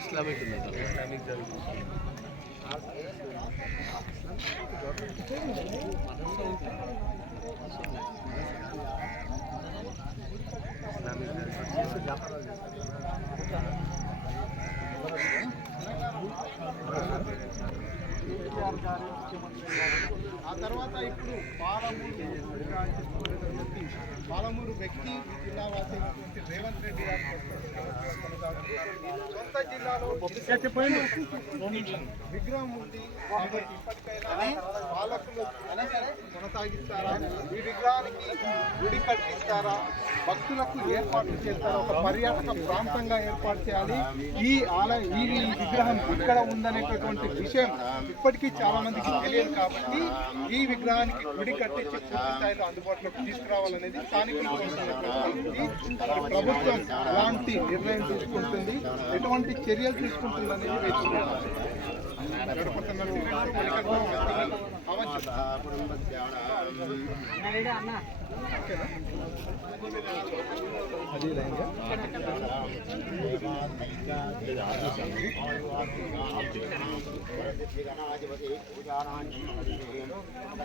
Islamic ఆ తర్వాత ఇప్పుడు పాలమూరు వ్యక్తి జిల్లా వాసైనటువంటి రేవంత్ రెడ్డి గారు సొంత జిల్లాలో విగ్రహం ఉంది కాబట్టి ఇప్పటికైనా పాలకులు కొనసాగిస్తారా, ఈ విగ్రహానికి గుడి కట్టిస్తారా, భక్తులకు ఏర్పాట్లు చేస్తారా, ఒక పర్యాటక ప్రాంతంగా ఏర్పాటు చేయాలి. ఈ విగ్రహం ఇక్కడ ఉందనేటటువంటి విషయం ఇప్పటికీ చాలా మందికి తెలియదు కాబట్టి ఈ విగ్రహానికి గుడి కట్టించి పూర్తి స్థాయిలో అందుబాటులోకి తీసుకురావాలనేది స్థానికులు ప్రభుత్వం ఎలాంటి నిర్ణయం తీసుకుంటుంది, ఎటువంటి చర్యలు తీసుకుంటుంది అనేది వేచుకుంటున్నారు.